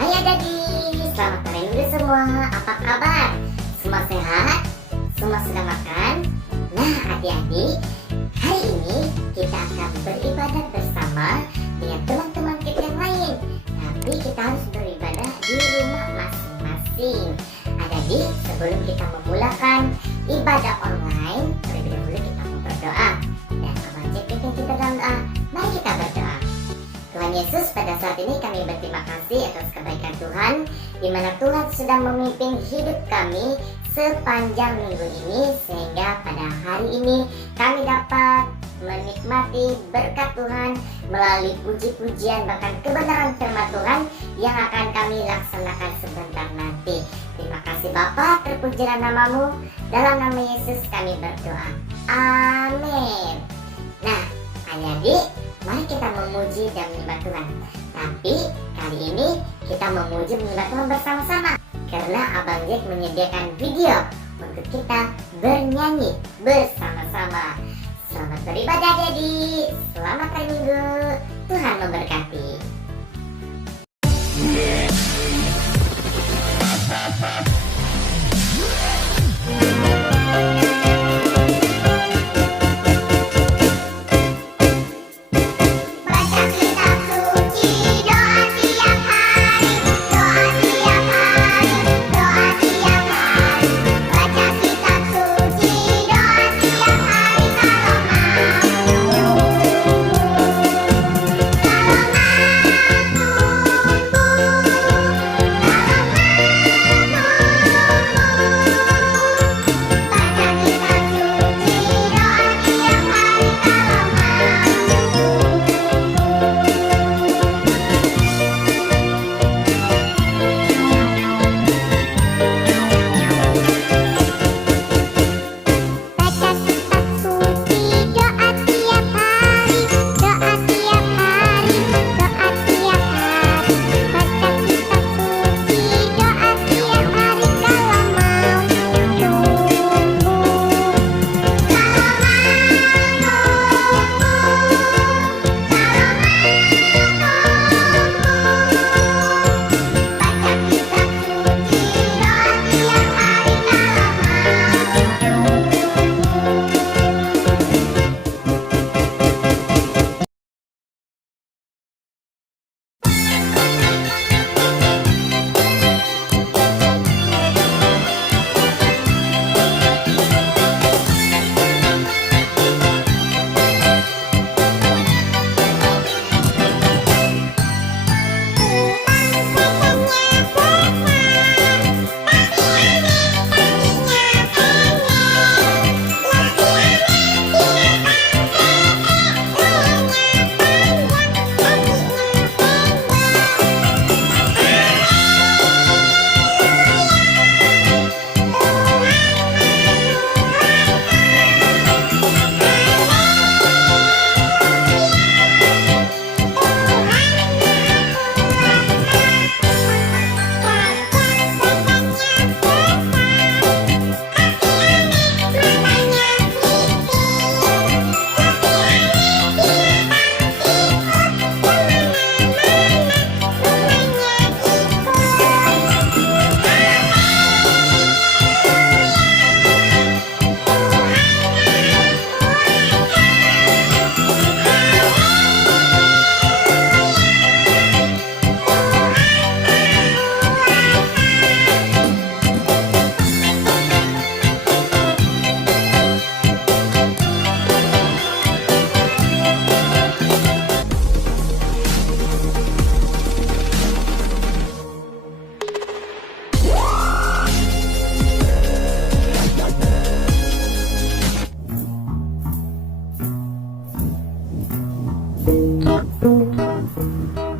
Hai adik-adik, selamat hari minggu semua. Apa kabar? Semua sehat? Semua sudah makan? Nah adik-adik, hari ini kita akan beribadah bersama dengan teman-teman kita yang lain. Tapi kita harus beribadah di rumah masing-masing. Adik-adik, sebelum kita memulakan ibadah online, terlebih dahulu kita berdoa. Dan Abang Jack pimpin kita dalam doa. Mari kita berdoa. Tuhan Yesus, pada saat ini kami berterima kasih atas kebaikan Tuhan, di mana Tuhan sudah memimpin hidup kami sepanjang minggu ini, sehingga pada hari ini kami dapat menikmati berkat Tuhan melalui puji-pujian bahkan kebenaran firman Tuhan yang akan kami laksanakan sebentar nanti. Terima kasih Bapa, terpujilah namamu. Dalam nama Yesus kami berdoa. Amin. Nah, adik-adik, mari kita memuji dan menyembah Tuhan. Tapi kali ini kita memuji menyembah Tuhan bersama-sama, karena Abang Jack menyediakan video untuk kita bernyanyi bersama-sama. Selamat beribadah adik-adik. Selamat hari Minggu. Tuhan memberkati.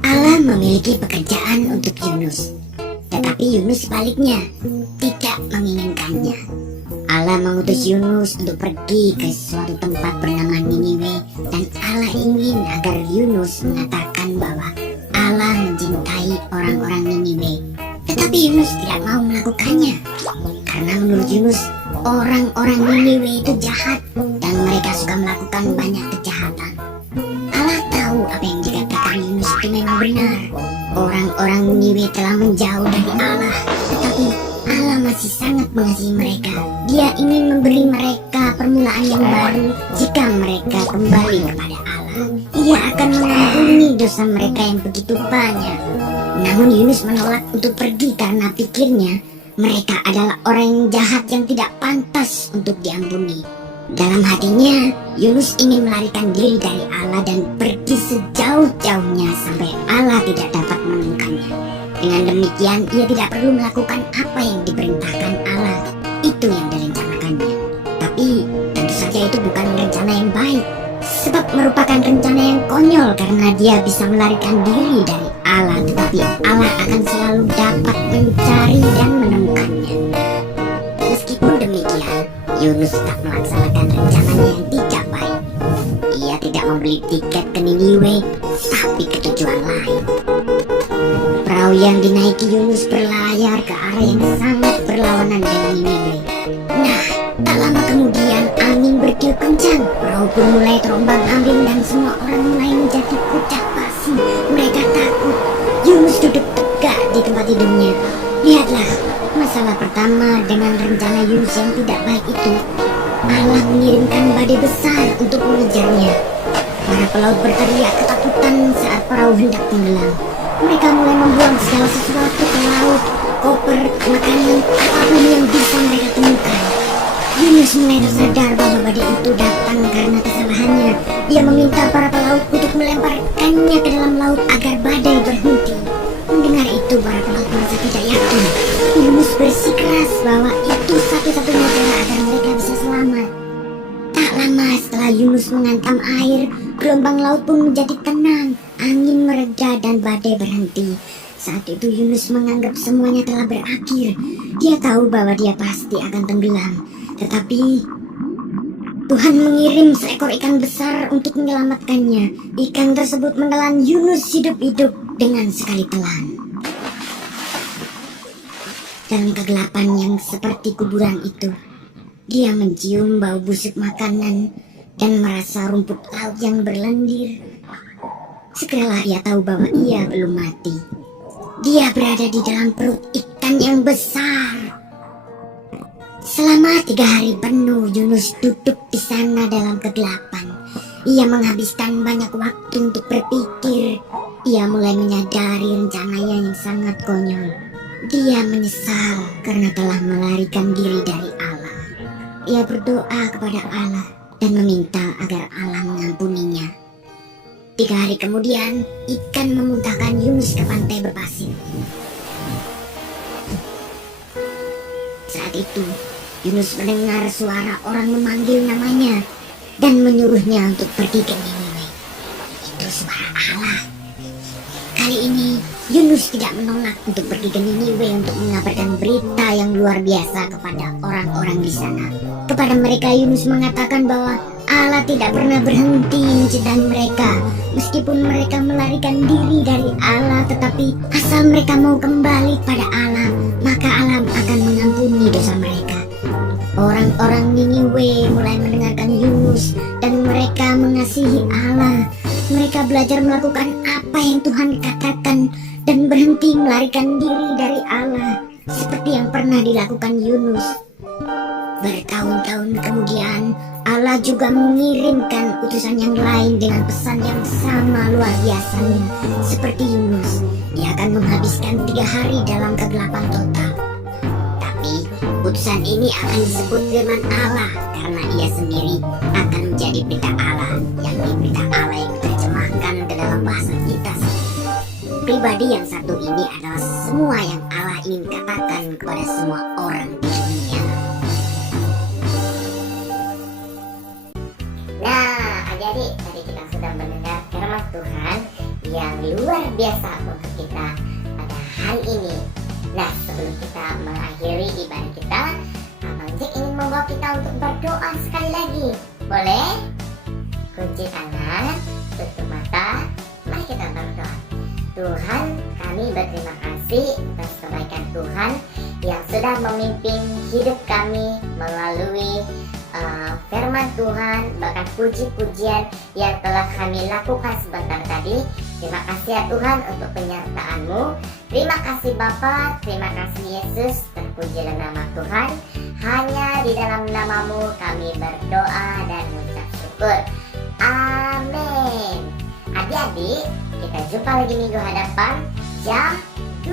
Allah memiliki pekerjaan untuk Yunus, tetapi Yunus sebaliknya tidak menginginkannya. Allah mengutus Yunus untuk pergi ke suatu tempat bernama Niniwe, dan Allah ingin agar Yunus mengatakan bahwa Allah mencintai orang-orang Niniwe. Tetapi Yunus tidak mau melakukannya, karena menurut Yunus orang-orang Niniwe itu jahat dan mereka suka melakukan banyak kejahatan. Allah tahu apa yang dikatakan Yunus itu memang benar. Orang-orang Niniwe telah menjauh dari Allah, tetapi Allah masih sangat mengasihi mereka. Dia ingin memberi mereka permulaan yang baru jika mereka kembali kepada Allah. Ia akan mengampuni dosa mereka yang begitu banyak. Namun Yunus menolak untuk pergi karena pikirnya mereka adalah orang yang jahat yang tidak pantas untuk diampuni. Dalam hatinya, Yunus ingin melarikan diri dari Allah dan pergi sejauh-jauhnya sampai Allah tidak dapat menemukannya. Dengan demikian, ia tidak perlu melakukan apa yang diperintahkan Allah. Itu yang direncanakannya. Tapi, tentu saja itu bukan rencana yang baik. Sebab merupakan rencana yang konyol karena dia bisa melarikan diri dari Allah. Tetapi Allah akan selalu dapat mencari dan menemukannya. Meskipun demikian, Yunus tak melaksanakan rencananya yang tidak baik. Ia tidak membeli tiket ke Niniwe, tapi ke tujuan lain. Perahu yang dinaiki Yunus berlayar ke arah yang sangat berlawanan dengan Niniwe. Nah, tak lama kemudian angin bertiup kencang. Perahu pun mulai terombang-ambing dan semua orang mulai menjadi kucak pasi. Mereka takut. Yunus duduk tegak di tempat tidurnya. Lihatlah, masalah pertama dengan rencana Yunus yang tidak baik itu. Allah mengirimkan badai besar untuk mengejarnya. Para pelaut berteriak ketakutan saat perahu hendak tenggelam. Mereka mulai membuang segala sesuatu ke laut, koper, makanan, apapun yang bisa mereka temukan. Yunus mulai tersadar bahwa badai itu datang karena kesalahannya. Dia meminta para pelaut untuk melemparkannya ke dalam laut agar badai berhenti. Mendengar itu, para pelaut merasa tidak yakin. Yunus bersikeras bahwa itu satu-satunya cara agar mereka bisa selamat. Tak lama setelah Yunus menghantam air, gelombang laut pun menjadi tenang. Angin mereda dan badai berhenti. Saat itu Yunus menganggap semuanya telah berakhir. Dia tahu bahwa dia pasti akan tenggelam. Tetapi Tuhan mengirim seekor ikan besar untuk menyelamatkannya. Ikan tersebut menelan Yunus hidup-hidup dengan sekali telan. Dalam kegelapan yang seperti kuburan itu, dia mencium bau busuk makanan dan merasa rumput laut yang berlendir. Segeralah ia tahu bahwa ia belum mati. Dia berada di dalam perut ikan yang besar. Selama 3 hari penuh Yunus duduk di sana dalam kegelapan. Ia menghabiskan banyak waktu untuk berpikir. Ia mulai menyadari rencananya yang sangat konyol. Dia menyesal karena telah melarikan diri dari Allah. Ia berdoa kepada Allah dan meminta agar Allah mengampuninya. 3 hari kemudian, ikan memuntahkan Yunus ke pantai berpasir. Saat itu, Yunus mendengar suara orang memanggil namanya dan menyuruhnya untuk pergi ke Niniwe. Itu suara Allah. Kali ini, Yunus tidak menolak untuk pergi ke Niniwe untuk mengabarkan berita yang luar biasa kepada orang-orang di sana. Kepada mereka, Yunus mengatakan bahwa Allah tidak pernah berhenti mencintai mereka. Meskipun mereka melarikan diri dari Allah, tetapi asal mereka mau kembali pada Allah, maka Allah akan mengampuni dosa mereka. Orang-orang Niniwe mulai mendengarkan Yunus dan mereka mengasihi Allah. Mereka belajar melakukan apa yang Tuhan katakan dan berhenti melarikan diri dari Allah seperti yang pernah dilakukan Yunus. Bertahun-tahun kemudian, Allah juga mengirimkan utusan yang lain dengan pesan yang sama luar biasanya. Seperti Yunus, dia akan menghabiskan 3 hari dalam kegelapan total. Tapi utusan ini akan disebut firman Allah karena ia sendiri akan menjadi berita Allah, yang berita Allah yang diterjemahkan ke dalam bahasa kita. Pribadi yang satu ini adalah semua yang Allah ingin katakan kepada semua orang di dunia. Nah, adik-adik, tadi kita sudah mendengar firman Tuhan yang luar biasa untuk kita pada hari ini. Nah, sebelum kita mengakhiri ibadah kita, Abang Jack ingin membawa kita untuk berdoa sekali lagi. Boleh? Kunci tangan, tutup mata, mari kita berdoa. Tuhan, kami berterima kasih atas kebaikan Tuhan yang sudah memimpin hidup kami melalui firman Tuhan, bahkan puji-pujian yang telah kami lakukan sebentar tadi. Terima kasih ya Tuhan untuk penyertaan-Mu. Terima kasih Bapa, terima kasih Yesus. Terpujilah nama Tuhan. Hanya di dalam nama-Mu kami berdoa dan mengucap syukur. Amin. Adik-adik, kita jumpa lagi minggu hadapan jam 2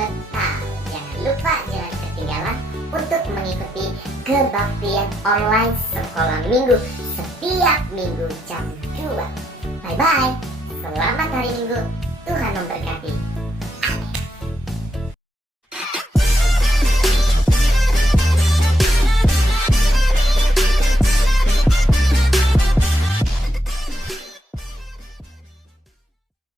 petang. Jangan lupa, jangan ketinggalan untuk mengikuti kebaktian online sekolah minggu setiap minggu jam 2. Bye-bye. Selamat hari Minggu. Tuhan memberkati.